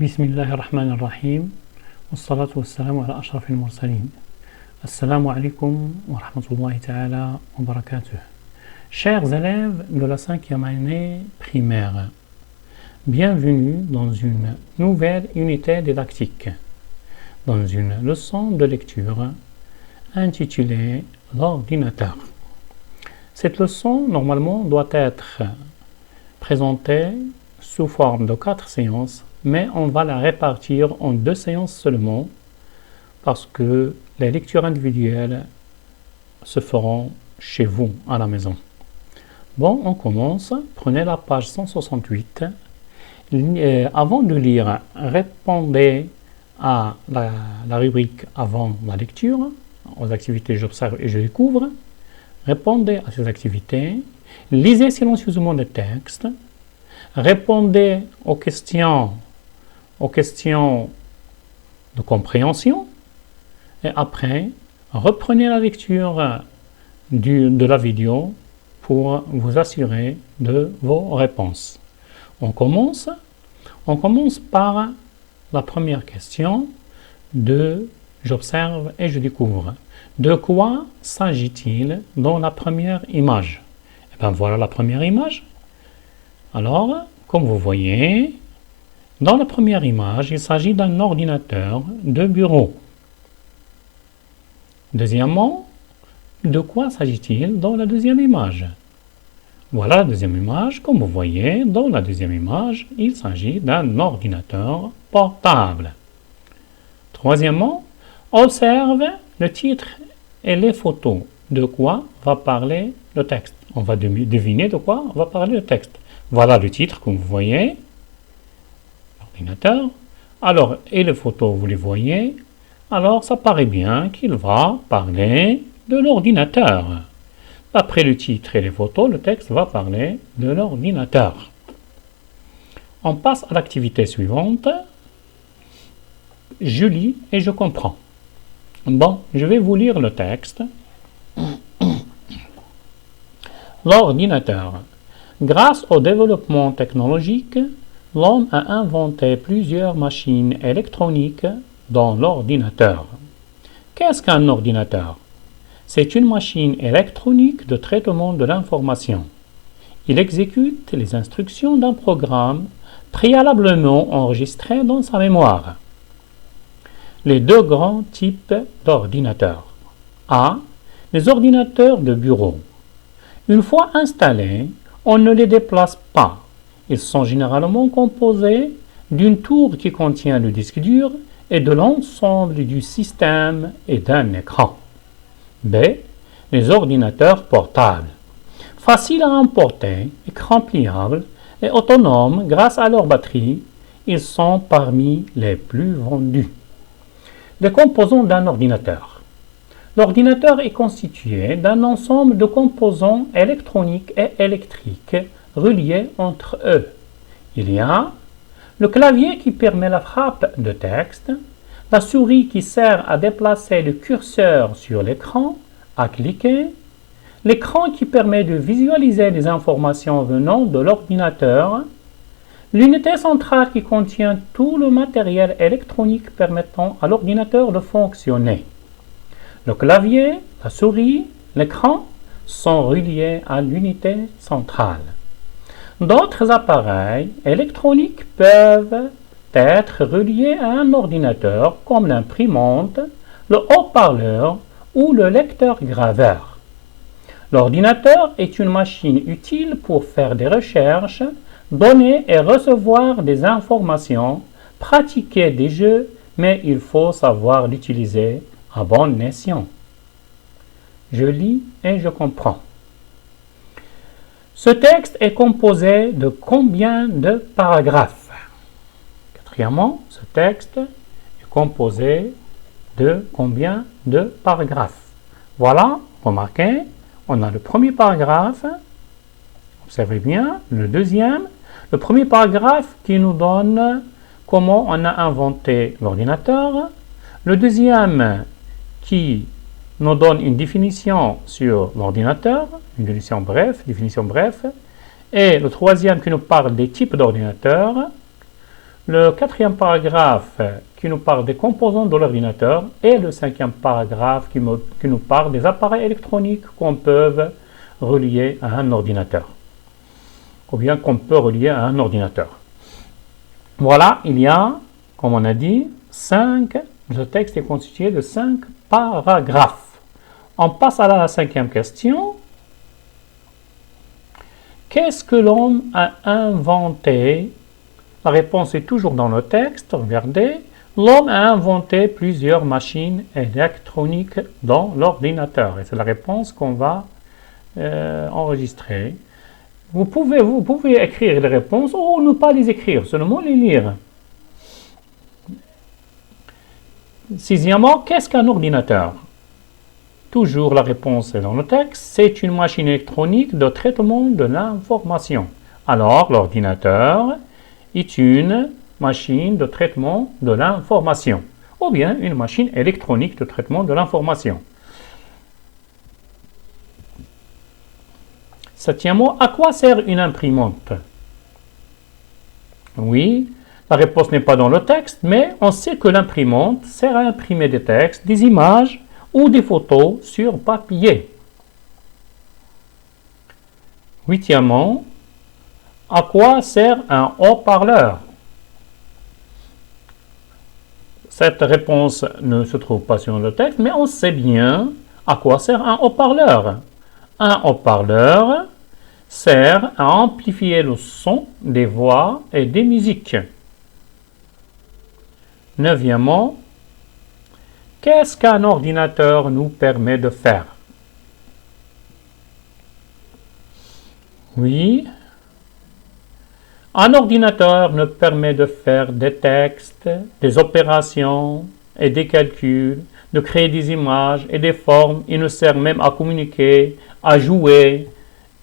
بسم الله الرحمن الرحيم والصلاة والسلام على أشرف المرسلين. Assalamu alaikum wa rahmatullahi ta'ala wa barakatuh. Chers élèves de la 5e année primaire, bienvenue dans une nouvelle unité didactique, dans une leçon de lecture intitulée l'ordinateur. Cette leçon, normalement, doit être présentée sous forme de 4 séances, mais on va la répartir en 2 séances seulement parce que les lectures individuelles se feront chez vous à la maison. Bon, on commence. Prenez la page 168. Avant de lire, répondez à la rubrique avant la lecture, aux activités j'observe et je découvre. Répondez à ces activités. Lisez silencieusement le texte. Répondez aux questions de compréhension. Et après, reprenez la lecture de la vidéo pour vous assurer de vos réponses. On commence par la première question de j'observe et je découvre. De quoi s'agit-il dans la première image? Et bien voilà la première image. Alors, comme vous voyez, dans la première image, il s'agit d'un ordinateur de bureau. Deuxièmement, de quoi s'agit-il dans la deuxième image? Voilà la deuxième image. Comme vous voyez, dans la deuxième image, il s'agit d'un ordinateur portable. Troisièmement, observe le titre et les photos. De quoi va parler le texte? On va deviner de quoi va parler le texte. Voilà le titre, comme vous voyez. L'ordinateur. Alors, et les photos, vous les voyez? Alors, ça paraît bien qu'il va parler de l'ordinateur. Après le titre et les photos, le texte va parler de l'ordinateur. On passe à l'activité suivante. Je lis et je comprends. Bon, je vais vous lire le texte. L'ordinateur. Grâce au développement technologique, l'homme a inventé plusieurs machines électroniques dans l'ordinateur. Qu'est-ce qu'un ordinateur? C'est une machine électronique de traitement de l'information. Il exécute les instructions d'un programme préalablement enregistré dans sa mémoire. Les deux grands types d'ordinateurs. A. Les ordinateurs de bureau. Une fois installés, on ne les déplace pas. Ils sont généralement composés d'une tour qui contient le disque dur et de l'ensemble du système et d'un écran. B. Les ordinateurs portables. Faciles à emporter, écran pliable et autonomes grâce à leur batterie, ils sont parmi les plus vendus. Les composants d'un ordinateur. L'ordinateur est constitué d'un ensemble de composants électroniques et électriques reliés entre eux. Il y a le clavier qui permet la frappe de texte, la souris qui sert à déplacer le curseur sur l'écran, à cliquer, l'écran qui permet de visualiser les informations venant de l'ordinateur, l'unité centrale qui contient tout le matériel électronique permettant à l'ordinateur de fonctionner. Le clavier, la souris, l'écran sont reliés à l'unité centrale. D'autres appareils électroniques peuvent être reliés à un ordinateur comme l'imprimante, le haut-parleur ou le lecteur-graveur. L'ordinateur est une machine utile pour faire des recherches, donner et recevoir des informations, pratiquer des jeux, mais il faut savoir l'utiliser à bon escient. Je lis et je comprends. Ce texte est composé de combien de paragraphes? Quatrièmement, ce texte est composé de combien de paragraphes? Voilà, remarquez, on a le premier paragraphe, observez bien, le deuxième, le premier paragraphe qui nous donne comment on a inventé l'ordinateur, le deuxième qui nous donne une définition sur l'ordinateur, une définition brève, et le troisième qui nous parle des types d'ordinateurs, le 4e paragraphe qui nous parle des composants de l'ordinateur et le 5e paragraphe qui nous parle des appareils électroniques qu'on peut relier à un ordinateur. Ou bien qu'on peut relier à un ordinateur. Voilà, il y a, comme on a dit, ce texte est constitué de 5 paragraphes. On passe à la 5e question. Qu'est-ce que l'homme a inventé? La réponse est toujours dans le texte, regardez. L'homme a inventé plusieurs machines électroniques dans l'ordinateur. Et c'est la réponse qu'on va enregistrer. Vous pouvez écrire les réponses ou ne pas les écrire, seulement les lire. 6e, qu'est-ce qu'un ordinateur? Toujours la réponse est dans le texte. C'est une machine électronique de traitement de l'information. Alors, l'ordinateur est une machine de traitement de l'information. Ou bien une machine électronique de traitement de l'information. 7e, à quoi sert une imprimante? Oui, la réponse n'est pas dans le texte, mais on sait que l'imprimante sert à imprimer des textes, des images ou des photos sur papier. 8e, à quoi sert un haut-parleur? Cette réponse ne se trouve pas sur le texte, mais on sait bien à quoi sert un haut-parleur. Un haut-parleur sert à amplifier le son des voix et des musiques. 9e, qu'est-ce qu'un ordinateur nous permet de faire? Oui, un ordinateur nous permet de faire des textes, des opérations et des calculs, de créer des images et des formes. Il nous sert même à communiquer, à jouer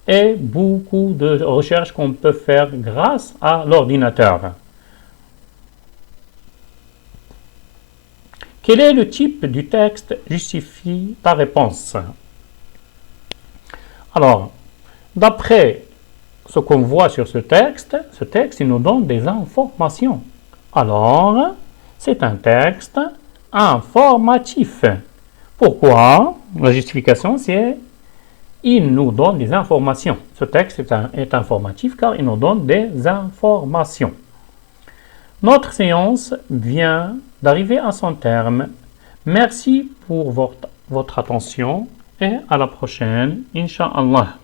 et beaucoup de recherches qu'on peut faire grâce à l'ordinateur. Quel est le type du texte? Justifie ta réponse. Alors, d'après ce qu'on voit sur ce texte il nous donne des informations. Alors, c'est un texte informatif. Pourquoi? La justification, c'est il nous donne des informations. Ce texte est informatif car il nous donne des informations. Notre séance vient d'arriver à son terme. Merci pour votre attention et à la prochaine, Inch'Allah.